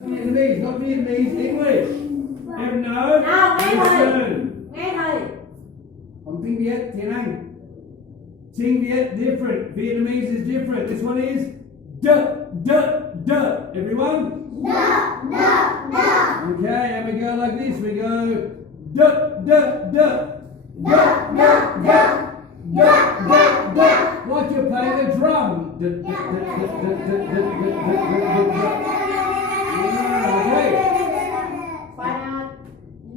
Vietnamese, not Vietnamese, English. Em nói. Nào, nghe thầy. Listen. Nghe thầy. Không tiếng Việt, tiếng Anh. Tiếng Việt different. Vietnamese is different. This one is d, d, d. Everyone? Okay, and we go like this. We go d, d, d. D, d, d. D, d, d. Like you're playing a drum. D, d, d, d, d, d, d, d, d, d. Okay.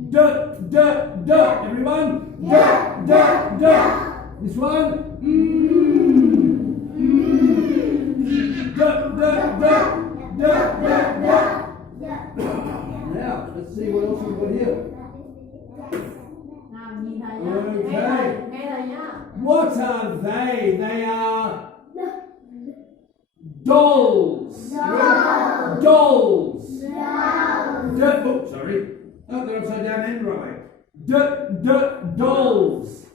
D, d, d. Everyone? D, d, d. This one? D, d, d. D, d, d. Now, let's see what else we've got here. Nào, nhìn thầy nhá. Nghe thầy nhá. What are they? They are dolls. Dolls. Oh, sorry. Oh, they're upside down and right. Dolls. Dolls.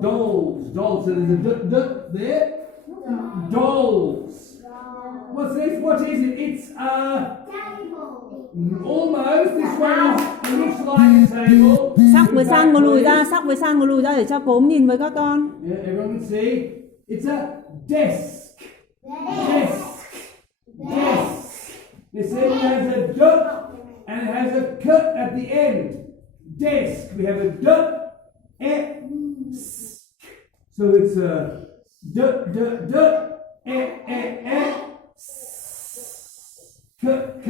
Dolls. So there's a there. Dolls. What's this? What is it? It's almost. This one it looks like a table. Sắc với sang ngồi lùi ra để cho cốm nhìn với các con. Yeah, everyone can see. It's a desk. You see, it has a duck and it has a cut at the end. Desk. We have a duck, s. So it's a duck, s. Cut.